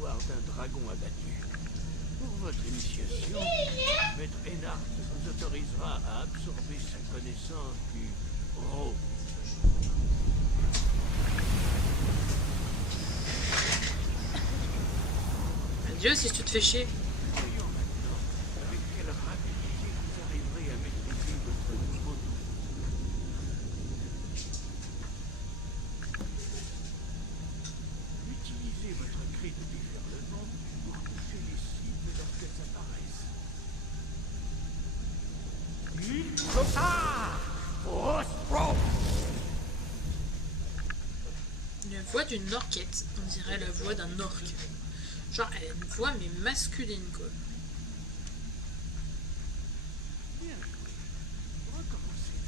pouvoir d'un dragon abattu. Pour votre initiation, Maître Ennard vous autorisera à absorber sa connaissance du Ro. Adieu si tu te fais chier. Voyons maintenant avec quelle rapidité vous arriverez à maîtriser votre nouveau don. Utilisez votre cri de déferlement pour toucher les cibles lorsqu'elles apparaissent. Une voix d'une orquette, on dirait la voix d'un orque. Genre, elle a une voix mais masculine quoi. Bien joué. Recommencez.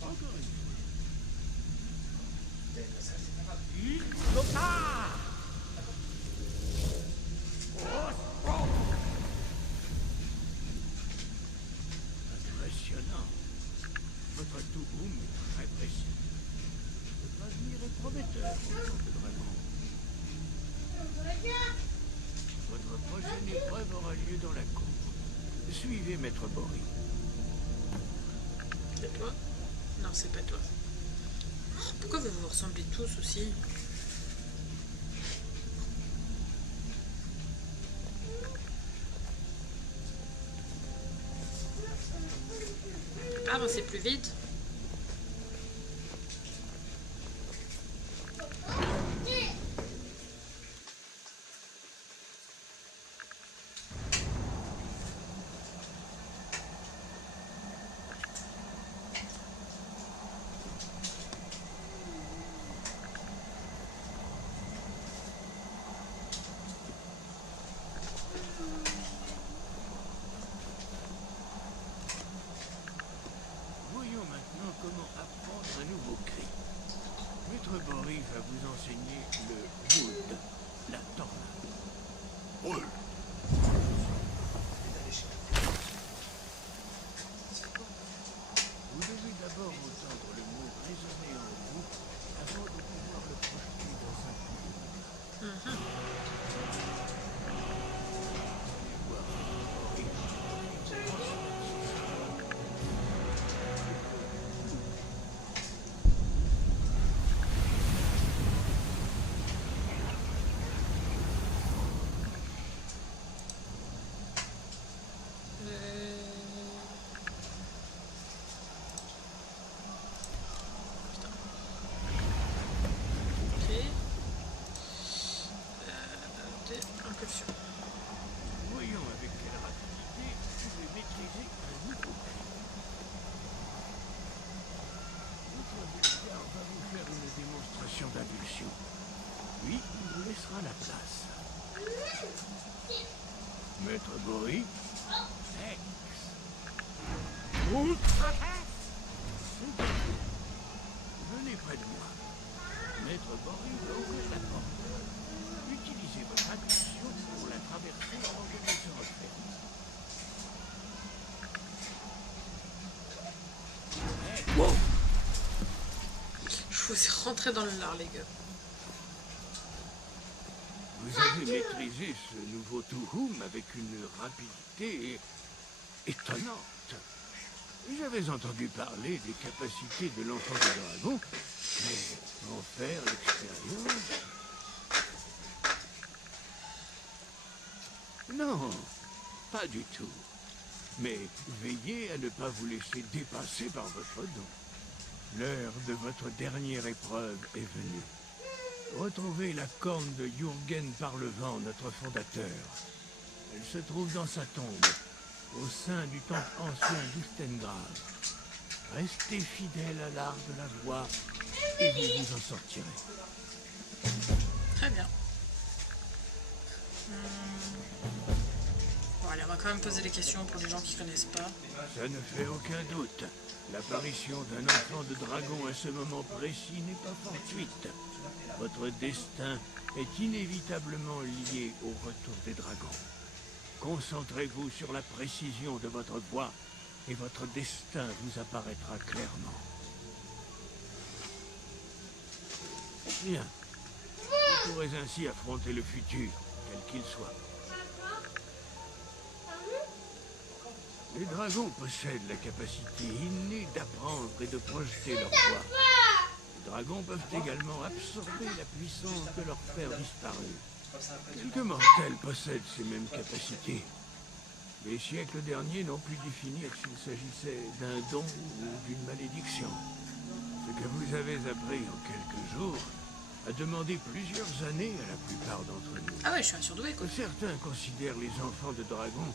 Encore une fois. Impressionnant. Votre Touboum est très précis. Votre avenir est prometteur en tant que dragon. Votre prochaine épreuve aura lieu dans la cour. Suivez Maître Bory. C'est toi? Non, c'est pas toi. Pourquoi vous vous ressemblez tous aussi? Tu peux pas avancer plus vite? Voyons maintenant comment apprendre un nouveau cri. Maître Bory va vous enseigner le Wood, la tornade. Wood. Vous devez d'abord entendre le mot résonner en vous avant de pouvoir le projeter dans un public. Allez voir Maître Bory. Impulsion. Voyons avec quelle rapidité vous pouvez maîtriser un nouveau cri. Votre bulgare va vous faire une démonstration d'impulsion. Puis, il vous laissera la place. Maître Bory. Ex. Venez près de moi. Maître Bory va ouvrir la porte. Utilisez votre impulsion pour la traverser avant qu'elle ne se referme. Wow. Je vous ai rentré dans le lard, les gars. Vous avez maîtrisé ce nouveau Touhoum avec une rapidité étonnante. J'avais entendu parler des capacités de l'enfant du dragon, mais en faire l'expérience... Non, pas du tout. Mais veillez à ne pas vous laisser dépasser par votre don. L'heure de votre dernière épreuve est venue. Retrouvez la corne de Jürgen Parlevent, notre fondateur. Elle se trouve dans sa tombe, au sein du temple ancien d'Ustengrave. Restez fidèle à l'art de la joie et vous vous en sortirez. Très bien. Bon, allez, on va quand même poser des questions pour les gens qui connaissent pas. Ça ne fait aucun doute. L'apparition d'un enfant de dragon à ce moment précis n'est pas fortuite. Votre destin est inévitablement lié au retour des dragons. Concentrez-vous sur la précision de votre voix et votre destin vous apparaîtra clairement. Bien. Vous pourrez ainsi affronter le futur, quel qu'il soit. Les dragons possèdent la capacité innée d'apprendre et de projeter leur voix. Les dragons peuvent également absorber la puissance de leurs frères disparus. Quelques mortels possèdent ces mêmes capacités. Les siècles derniers n'ont pu définir s'il s'agissait d'un don ou d'une malédiction. Ce que vous avez appris en quelques jours a demandé plusieurs années à la plupart d'entre nous. Ah ouais, je suis un surdoué, quoi. Certains considèrent les enfants de dragons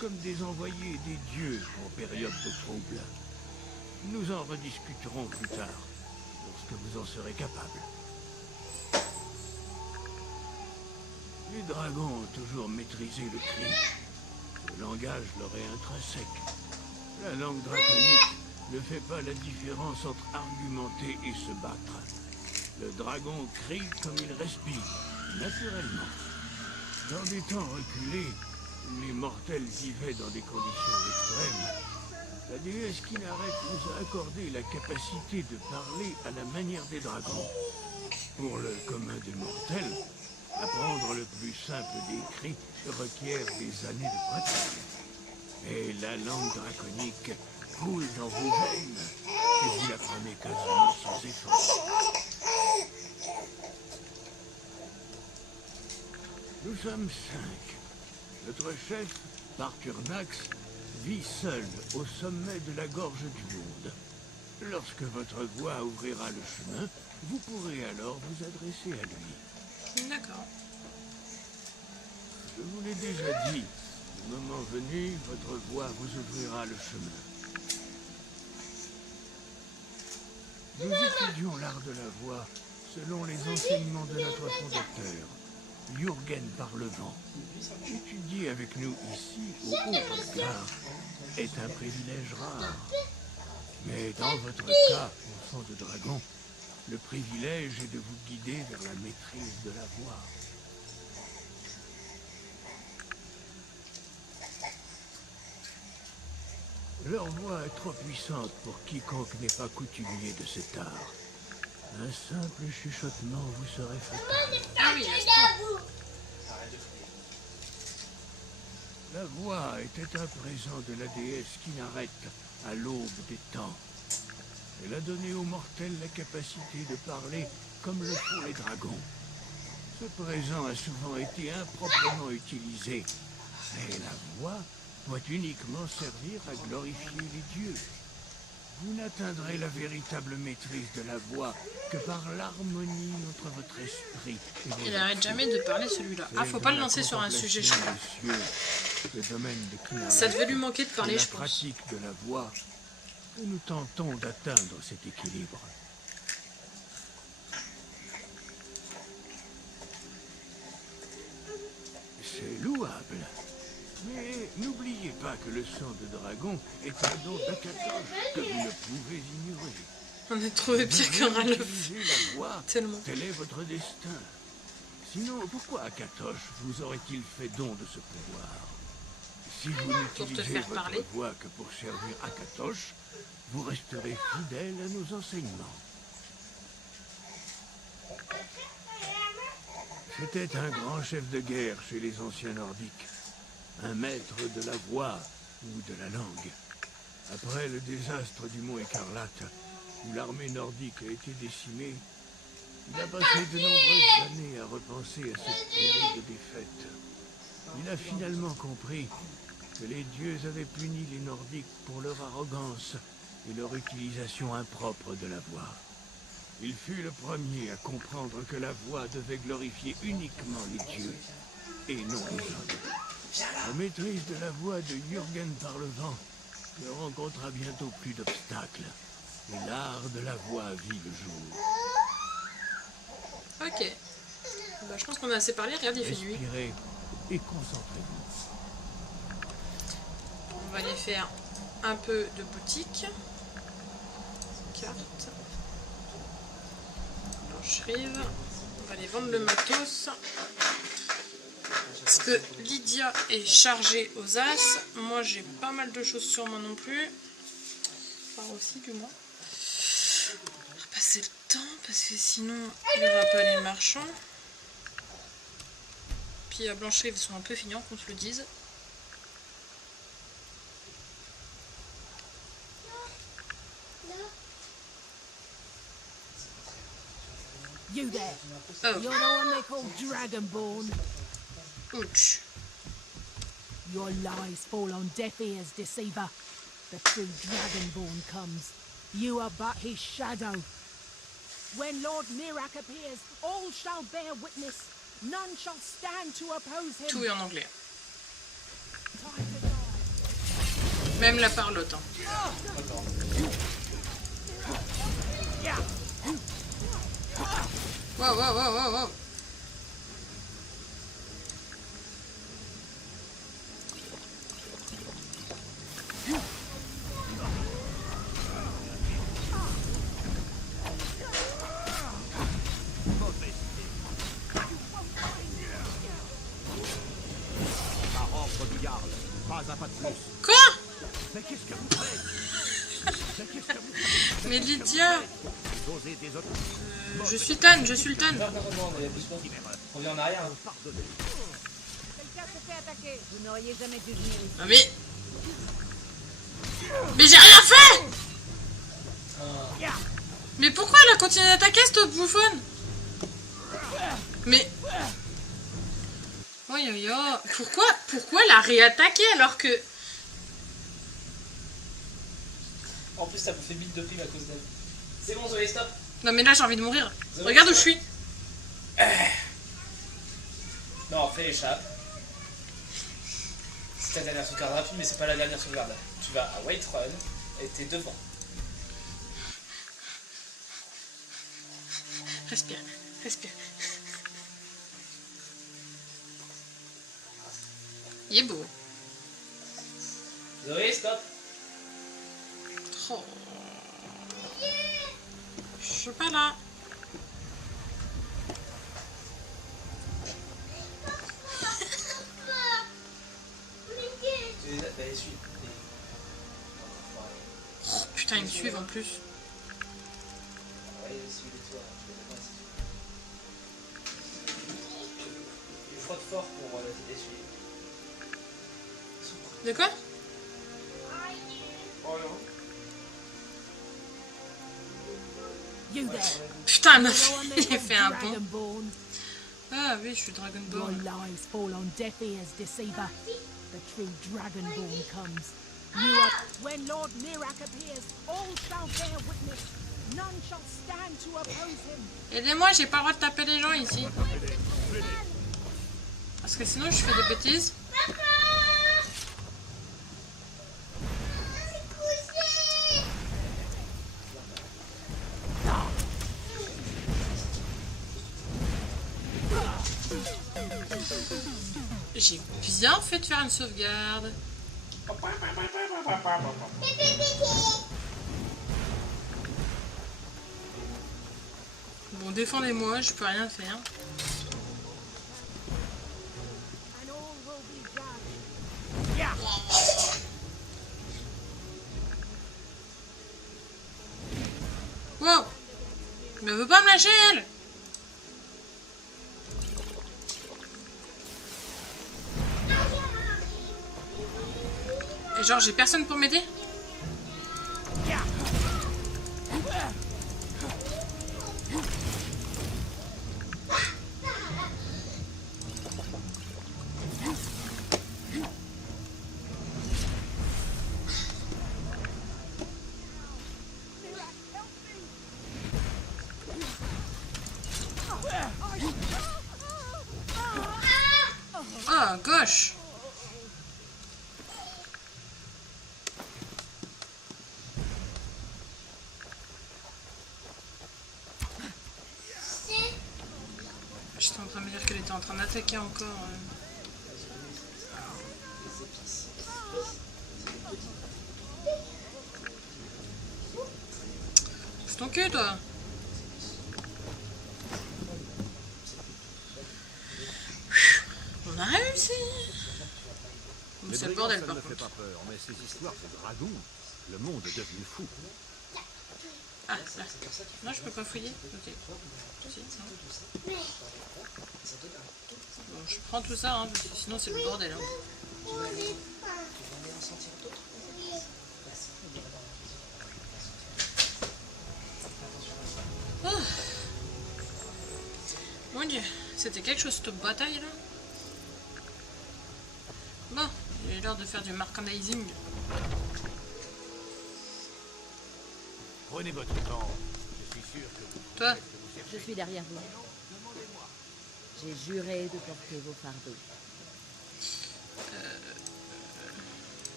comme des envoyés des dieux en période de trouble. Nous en rediscuterons plus tard, lorsque vous en serez capable. Les dragons ont toujours maîtrisé le cri. Le langage leur est intrinsèque. La langue draconique ne fait pas la différence entre argumenter et se battre. Le dragon crie comme il respire, naturellement. Dans des temps reculés, où les mortels vivaient dans des conditions extrêmes, la déesse Kynareth nous a accordé la capacité de parler à la manière des dragons. Pour le commun des mortels, apprendre le plus simple des cris requiert des années de pratique. Mais la langue draconique coule dans vos veines et vous l'apprenez quasiment sans effort. Nous sommes 5. Notre chef, Parturnax, vit seul au sommet de la gorge du monde. Lorsque votre voix ouvrira le chemin, vous pourrez alors vous adresser à lui. D'accord. Je vous l'ai déjà dit, le moment venu, votre voix vous ouvrira le chemin. Nous étudions l'art de la voix selon les enseignements de notre fondateur, Jürgen Parlevent. Étudier avec nous ici, au Haut-Asgard, est un privilège rare. Mais dans votre cas, enfant de dragon, le privilège est de vous guider vers la maîtrise de la voix. Leur voix est trop puissante pour quiconque n'est pas coutumier de cet art. Un simple chuchotement vous serait fatal. Ah oui, La voix était un présent de la déesse Kynareth à l'aube des temps. Elle a donné aux mortels la capacité de parler comme le font les dragons. Ce présent a souvent été improprement utilisé, mais la voix doit uniquement servir à glorifier les dieux. Vous n'atteindrez la véritable maîtrise de la voix que par l'harmonie entre votre esprit et vos il arrête actions. jamais de parler, celui-là. Ah, faut pas le lancer sur un sujet chaud. Le domaine de Kynareth, Ça devait lui manquer de parler, la je pense. pratique de la voix, que nous tentons d'atteindre cet équilibre. C'est louable. Mais n'oubliez pas que le sang de dragon est un don d'Akatosh que vous ne pouvez ignorer. On a trouvé pire qu'un râle. Utilisez la voix, Tellement. tel est votre destin. Sinon, pourquoi Akatosh vous aurait-il fait don de ce pouvoir? Si vous Pour te n'utilisez faire votre parler. voix que pour servir Akatosh, vous resterez fidèle à nos enseignements. C'était un grand chef de guerre chez les anciens nordiques, un maître de la voix ou de la langue. Après le désastre du mont Écarlate, où l'armée nordique a été décimée, il a passé de nombreuses années à repenser à cette terrible défaite. Il a finalement compris que les dieux avaient puni les Nordiques pour leur arrogance et leur utilisation impropre de la voix. Il fut le premier à comprendre que la voix devait glorifier uniquement les dieux et non les hommes. La maîtrise de la voix de Jürgen Parlevent ne rencontra bientôt plus d'obstacles, et l'art de la voix vit le jour. Ok. Bah, je pense qu'on a assez parlé. Regarde, il fait nuit. Respirez et concentrez-vous. On va aller faire un peu de boutique. Carte. Blanche-rive. va aller vendre le matos. Parce que Lydia est chargée aux as. Moi, j'ai pas mal de choses sur moi non plus. Enfin, aussi, du moins. On va passer le temps, parce que sinon, il n'y aura pas les marchands. Puis à Blancherie, ils sont un peu fignants, qu'on se le dise. You there. Oh, You're the one they call Dragonborn. ouch. Your lies fall on deaf ears, deceiver. The true Dragonborn comes. You are but his shadow. When Lord Mirak appears, all shall bear witness. None shall stand to oppose him. Tout est en anglais. Time to die. Même la parlotte. Hein. Wow, wow, wow, wow, wow. Quoi? Mais Lydia, je suis Tan, je suis le Tan. On revient en arrière. Quelqu'un se fait attaquer. Vous n'auriez jamais dû venir ici. Ah, mais j'ai rien fait. Mais pourquoi elle a continué d'attaquer cette bouffonne? Mais oh yo yo, pourquoi elle a réattaqué alors que En plus, ça vous fait 1000 de prime à cause d'elle. C'est bon, Zoé, stop. non mais là j'ai envie de mourir. Regarde où je suis. Non, fais l'échappe. C'est ta dernière sauvegarde rapide, mais c'est pas la dernière sauvegarde. Tu vas à Whiterun et t'es devant. Respire, respire. Il est beau. Zoé, stop. Oh. Je suis pas là. Bah, essuie. Oh, putain, ils me suivent en plus. Ouais, essuie-les toi. Il frotte fort pour essuyer. De quoi? Oh non. You there. Putain, elle m'a You're the one they fait, call fait un bond. Dragonborn. Ah oui, je suis Your Dragonborn. lies fall on deaf ears, deceiver. The true Dragonborn comes. You are... When Lord Mirak appears, all shall bear witness. None shall stand to oppose him. Aidez-moi, j'ai pas le droit de taper les gens ici. Parce que sinon je fais des bêtises. J'ai bien fait de faire une sauvegarde. Bon, défendez-moi, je peux rien faire. And all will be judged. Wow! Mais elle veut pas me lâcher, elle! Et genre, j'ai personne pour m'aider? Ah, gauche! J'étais en train de me dire qu'elle était en train d'attaquer encore. C'est ton cul, toi! a réussi. Les C'est le brigands, bordel ça par ne me fait contre. pas peur, mais ces histoires de dragons, le monde est devenu fou. Ah, là. Non, je peux pas fouiller. Ok. Si, non. Bon, je prends tout ça, hein, parce que sinon c'est le bordel. Hein. Ah. Mon dieu, c'était quelque chose cette bataille là. Bon, il a l'air de faire du merchandising. Prenez votre temps. Je suis sûr que vous Toi, Je suis derrière vous. J'ai juré de porter vos fardeaux.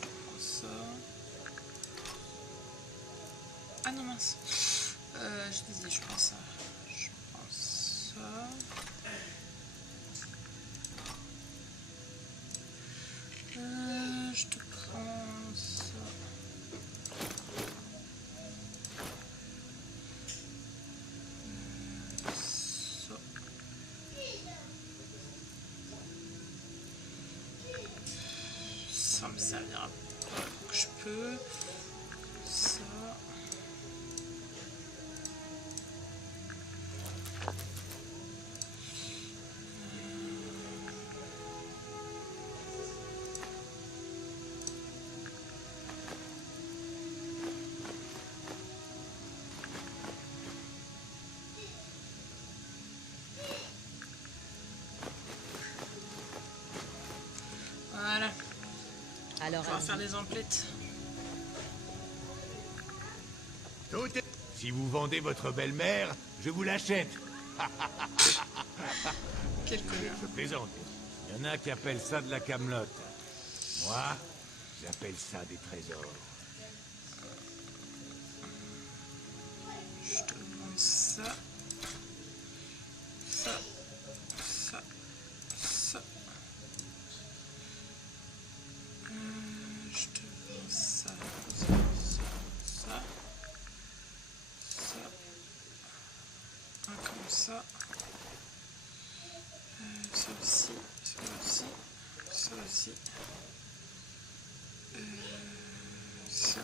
prends ça. Ah non mince. Je disais, je prends ça. Je prends ça. Je te prends ça. Ça. Ça me servira pas. Donc je peux. Ça. Voilà, Alors, on va allons-y. faire des emplettes. Tout est... Si vous vendez votre belle-mère, je vous l'achète. Quel connard. Je plaisante. Il y en a qui appellent ça de la camelote. Moi, j'appelle ça des trésors. Je te vends ça. Ça. Ça. Ça. Je te vends ça. Ça. Ça. Ça. Ça. Un comme ça. Ça aussi. Ça aussi. Ça aussi. Ça.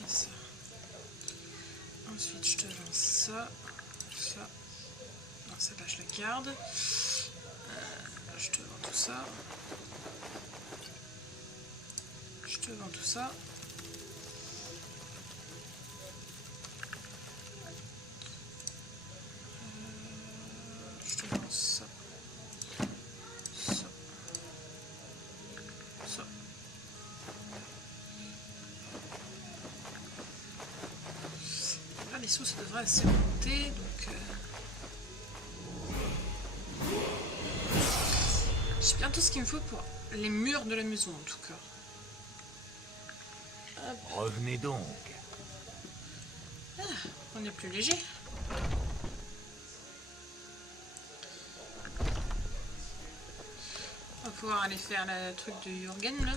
Et ça. Ensuite, je te vends ça. Ça. Non, celle-là, je la garde. Je te vends tout ça. Je te vends tout ça. Je te vends ça. Ça. Ça. Là, les sous, ça devrait assez monter, donc... J'ai bien tout ce qu'il me faut pour les murs de la maison, en tout cas. Revenez donc. On est plus léger. On va pouvoir aller faire le truc de Jürgen, là.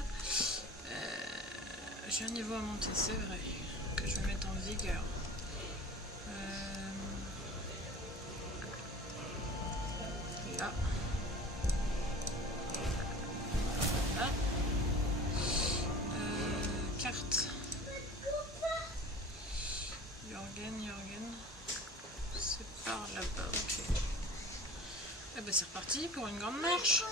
J'ai un niveau à monter, c'est vrai. Que je vais mettre en vigueur. Là. Là. Carte. Jürgen. C'est par là-bas, ok. Eh ben c'est reparti pour une grande marche.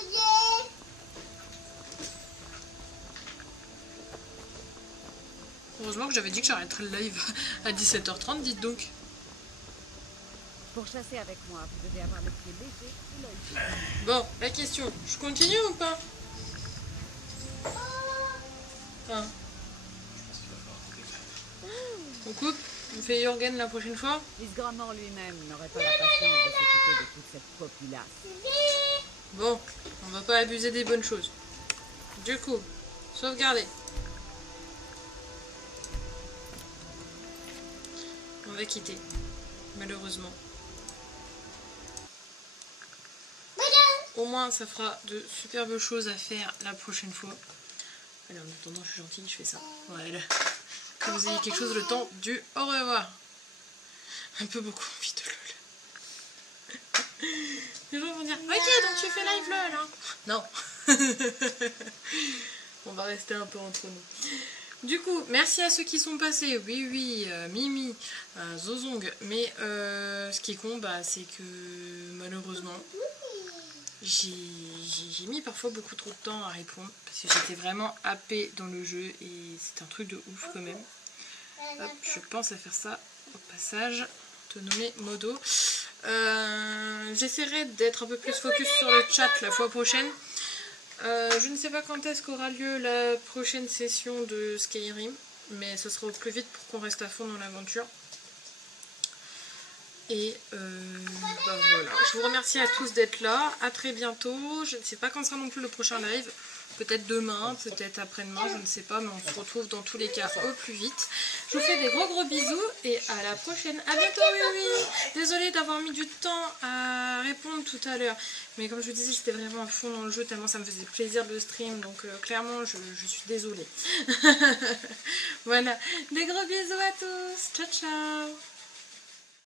Heureusement que j'avais dit que j'arrêterais le live à 17h30, dites donc. Pour chasser avec moi, vous devez avoir le pied léger et l'œil. Bon, la question, je continue ou pas? Hein? On coupe? On fait Jürgen la prochaine fois? Lisgramor lui-même n'aurait pas la patience de s'occuper de toute cette populace. Bon, on va pas abuser des bonnes choses. Du coup, sauvegarder. On va quitter, malheureusement. Au moins, ça fera de superbes choses à faire la prochaine fois. Allez, en attendant, je suis gentille, je fais ça. Voilà. Que vous ayez quelque chose le temps du au revoir. un peu beaucoup envie de LOL. Les gens vont dire, ok, donc tu fais live LOL, hein. Non. On va rester un peu entre nous. Du coup, merci à ceux qui sont passés. Oui, Mimi, Zozong. Mais ce qui est con, bah, c'est que malheureusement, j'ai mis parfois beaucoup trop de temps à répondre. Parce que j'étais vraiment happée dans le jeu. Et c'est un truc de ouf quand même. Hop, je pense à faire ça au passage. Te nommer Modo. J'essaierai d'être un peu plus focus sur le chat la fois prochaine. Je ne sais pas quand est-ce qu'aura lieu la prochaine session de Skyrim, mais ce sera au plus vite pour qu'on reste à fond dans l'aventure. Et bah voilà. Je vous remercie à tous d'être là. À très bientôt. Je ne sais pas quand sera non plus le prochain live. Peut-être demain, peut-être après-demain, je ne sais pas, mais on se retrouve dans tous les cas au plus vite. Je vous fais des gros bisous et à la prochaine. À bientôt, oui. Désolée d'avoir mis du temps à répondre tout à l'heure. Mais comme je vous disais, j'étais vraiment à fond dans le jeu, tellement ça me faisait plaisir de stream. Donc clairement, je suis désolée. Voilà, des gros bisous à tous. Ciao, ciao.